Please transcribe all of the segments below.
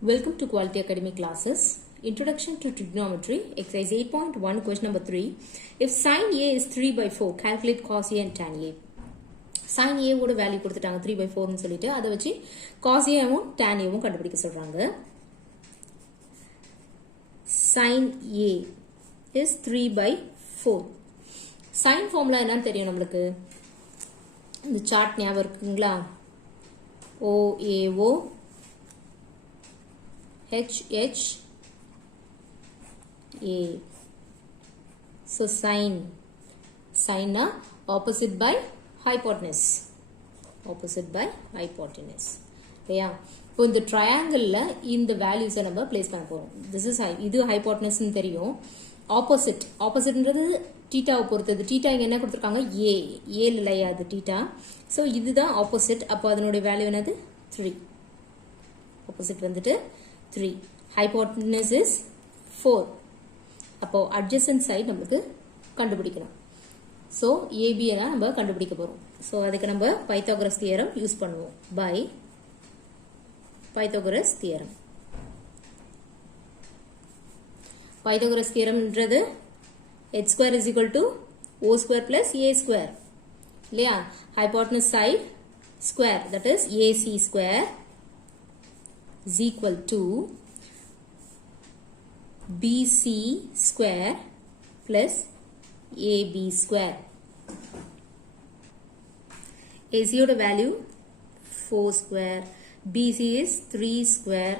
Welcome to Quality Academy classes. Introduction to Trigonometry, exercise 8.1, question number 3. If sin A is 3 by 4, calculate cos A and tan A. Sin A would value கொடுத்துட்டாங்க 3 by 4 னு சொல்லிட்டு அதை வச்சு cos A வும் tan A வும் கண்டுபிடிக்க சொல்றாங்க. Sin A is 3 by 4. Sin formula என்னன்னு தெரியும் நம்மளுக்கு. இந்த சார்ட் ஞாபகம் இருக்குங்களா? OAO HH A. So sin na opposite by hypotenuse. Opposite by hypotenuse. Yeah. இப்போ இந்த ட்ரையாங்கிளில் இந்த வேல்யூஸை நம்ம பிளேஸ் பண்ண போகிறோம். இது ஹைபோட்டனஸ்ன்னு தெரியும். ஆப்போசிட்ன்றது டீட்டாவை பொறுத்தது. டீட்டா இங்கே என்ன கொடுத்துருக்காங்க? ஏல இல்லையா அது டீட்டா. ஸோ இதுதான் ஆப்போசிட். அப்போ அதனுடைய வேல்யூ என்னது? 3. ஆப்போசிட் வந்துட்டு 3. Hypotenuse is 4. அப்போ adjacent side நமக்கு கண்டுபிடிக்கணும். So AB நம்ம கண்டுபிடிக்க போறோம். So அதுக்கு நம்ம Pythagoras theorem யூஸ் பண்ணுவோம். By Pythagoras theorem. Pythagoras theorem ன்றது h square is equal to o square plus a square. இல்லையா? Hypotenuse side square, that is AC square is equal to BC square plus AB square. AC oda value 4 square, BC is 3 square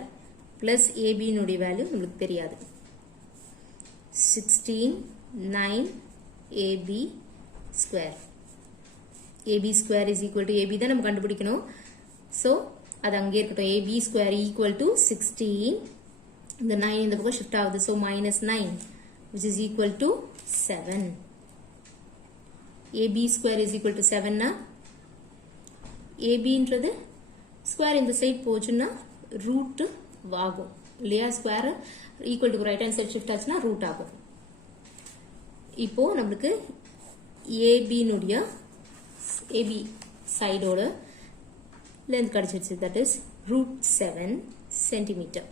plus AB nodi value நமக்கு தெரியாது. 16 9 AB square. AB square is equal to AB தான் நம்ம கண்டுபிடிக்கணும். So அது அங்கே இருக்கட்டும். AB square equal to 16. இந்த 9 இந்த பக்கம் shift ஆகுது. So minus 9 which is equal to 7. AB square is equal to 7 னா AB ன்றது square இந்த side போச்சுன்னா root ஆகும். இல்லையா? square equal to right hand side shift ஆச்சுன்னா root ஆகும். இப்போ நம்மளுக்கு AB னுடைய AB சைடோட length கிடைச்சிருச்சு. that is root 7 centimeter.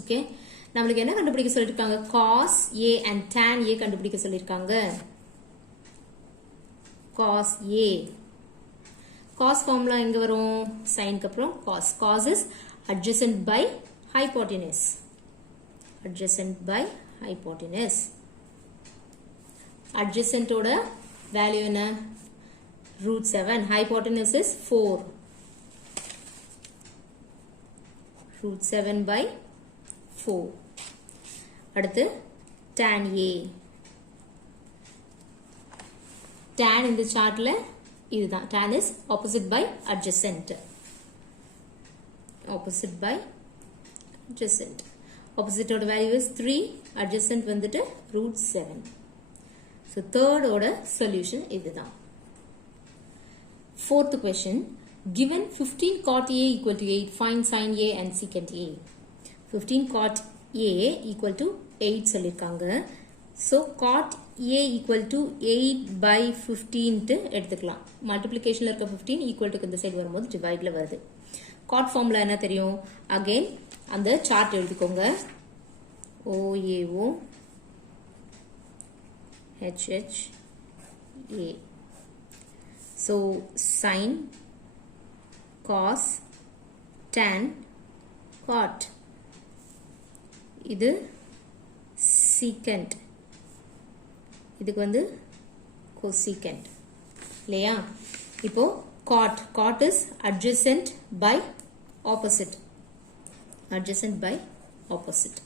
okay, நம்மளுக்கு என்ன கண்டுபிடிக்க சொல்லிருக்காங்க? cos A and tan A கண்டுபிடிக்க சொல்லிருக்காங்க. cos A cos formula எங்க வரும்? sin க்கு அப்புறம் cos. cos is adjacent by hypotenuse. adjacent by hypotenuse. adjacent ஓட வேல்யூ என்ன? root 7. hypotenuse is 4. root 7 by 4. அடுத்து tan A. tan இந்த சார்ட்ல இதுதான். tan is opposite by adjacent. opposite by adjacent. opposite ஓட வேல்யூ is 3. adjacent வந்துட்டு root 7. so third ஓட solution இதுதான். Fourth question, given 15 cot A equal to 8, find sin A and secant A. 15 cot A equal to 8 சொல்லிருக்காங்க. So cot A equal to 8 by 15 எடுத்துக்கலாம். multiplicationல இருக்க 15 equal to இந்த side வரும்போது divideல வருது. cot formula என்ன தெரியும்? again அந்த chart எழுதிக்கோங்க. OAO HH A. So sin, cos, tan, cot. இது secant. இதுக்கு வந்து cosecant. இல்லையா? இப்போ cot is adjacent by opposite. adjacent by opposite.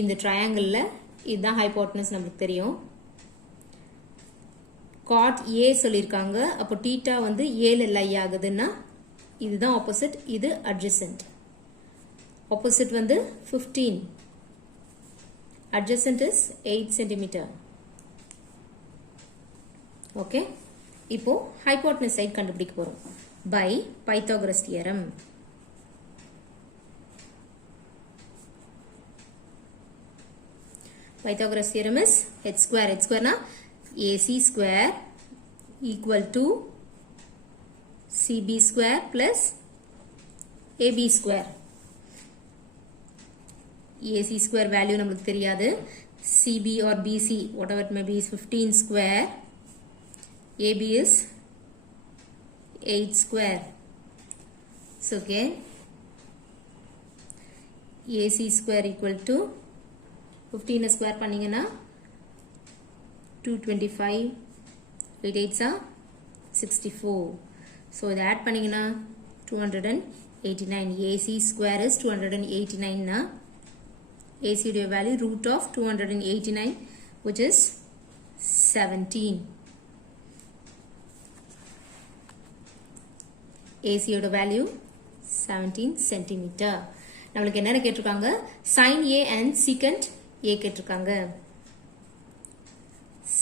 இந்த triangleல இதுதான் hypotenuse நமக்கு தெரியும். cot A சொல்லிருக்காங்க. அப்போ theta வந்து A ல லை ஆகுதுன்னா இதுதான் opposite, இது adjacent. opposite வந்து 15. adjacent is 8 centimeter. okay, இப்போ hypotenuse side கண்டுபிடிக்க போறோம். by Pythagoras theorem. Pythagoras theorem is h square na AC square equal to CB square plus AB square. AC square value நம்மளுக்கு தெரியாது. CB or BC, whatever it may be, is 15 square. AB is 8 square. So, okay. AC square equal to 15 square பண்ணீங்கன்னா 225. 8 8s are 64. So, இதை add பண்ணீங்கன்னா 289. AC square is 289 na. AC உடைய value root of 289 which is 17. AC உடைய value 17 centimeter. நம்மளுக்கு என்னென்ன கேட்டிருக்காங்க? sin A and secant A கேட்டிருக்காங்க.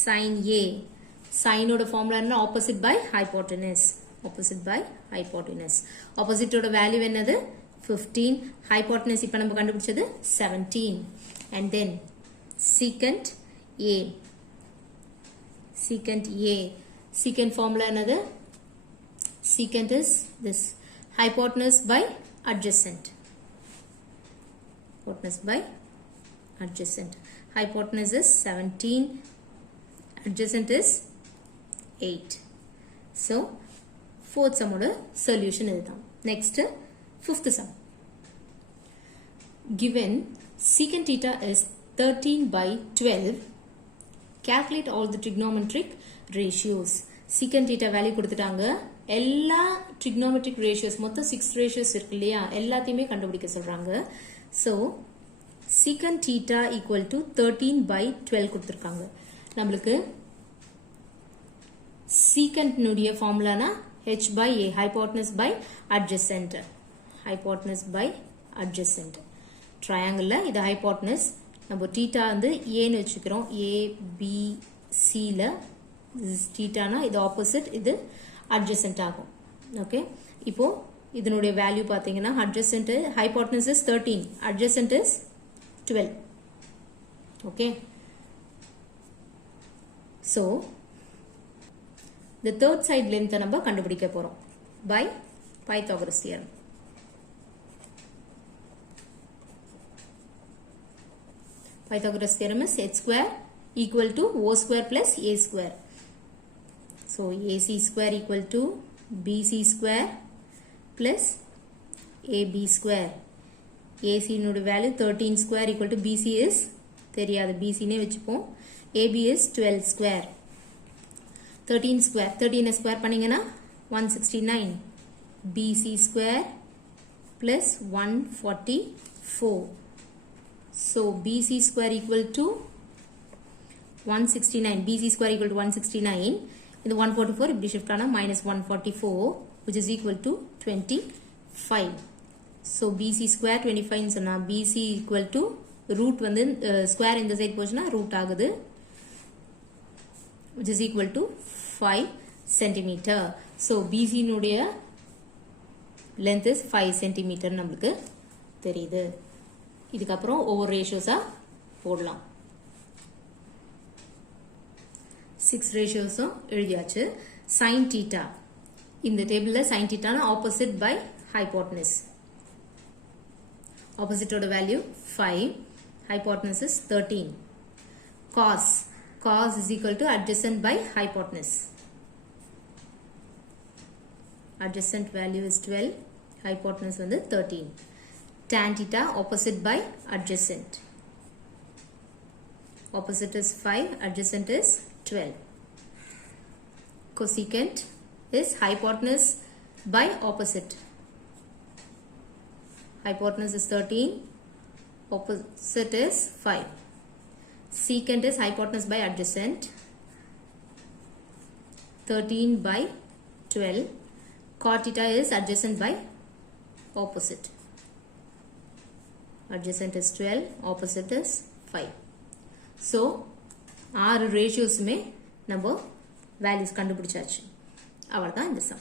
sin A. sin ஓட formula என்ன? opposite by hypotenuse. opposite by hypotenuse. opposite ஓட value என்னது? 15. hypotenuse இப்ப நம்ம கண்டுபிடிச்சது 17. and then secant A. secant A. secant formula என்னது? secant is this. hypotenuse by adjacent. hypotenuse by adjacent. hypotenuse is 17. adjacent is 8. So, fourth sum oda solution இதுதான். Next, fifth sum. Given secant theta is 13 by 12, calculate all the trigonometric ratios. secant theta value கொடுத்துட்டாங்க. எல்லா trigonometric ratios மொத்தம் 6 ratios இருக்கு இல்லையா, எல்லாத்தையுமே கண்டுபிடிக்க சொல்றாங்க. So, secant theta equal to 13 by 12 கொடுத்திருக்காங்க. நம்மளுக்கு secant நுடைய ஃபார்முலானா h by a, hypotenuse by adjacent. hypotenuse by adjacent. triangle இது hypotenuse. நம்ம theta வந்து a னு வச்சுக்கிறோம். a b c ல theta னா இது opposite, இது adjacent ஆகும். ஓகே, இப்போ இதனுடைய வேல்யூ பாத்தீங்கன்னா adjacent hypotenuse is 13, adjacent is 12. okay, so the third side length நம்ம கண்டுபிடிக்க போறோம் by Pythagoras theorem. Pythagoras theorem is h square equal to o square plus a square. So, AC square equal to BC square plus AB square. AC நோட value 13 square equal to BC is தெரியாது, BC நே வச்சுப்போம். AB is 12 square. 13 square, 13 square பண்ணீங்கன்னா 169. BC square plus 144. So, BC square equal to 169. BC square equal to 169. இந்த 144 இப்படி shift ஆனா minus 144 which is equal to 25. So, BC square 25 சொன்னா BC equal to root வந்து square இந்த side போச்சுனா root ஆகுது which is equal to 5 centimeter. So, BC நுடைய length is 5 centimeter நம்மளுக்கு தெரியுது. இதுக்கு அப்புறம் ஒவ்வொரு ரேஷியோஸா போடலாம். 6 ரேஷியோஸும் எழுதியாச்சு. sin theta இந்த டேபிள்ல sin theta opposite by hypotenuse. opposite ஓட value 5, hypotenuse is 13. cos is equal to adjacent by hypotenuse. adjacent value is 12, hypotenuse வந்து 13. tan theta opposite by adjacent. opposite is 5, adjacent is 12. cosecant is hypotenuse by opposite. hypotenuse is 13, opposite is 5. secant is hypotenuse by adjacent, 13 by 12. cot theta is adjacent by opposite. adjacent is 12, opposite is 5. So, 6 ratios மே நம்ம values கண்டுபிடிச்சாச்சு. அவ்வளவுதான் இந்த sum.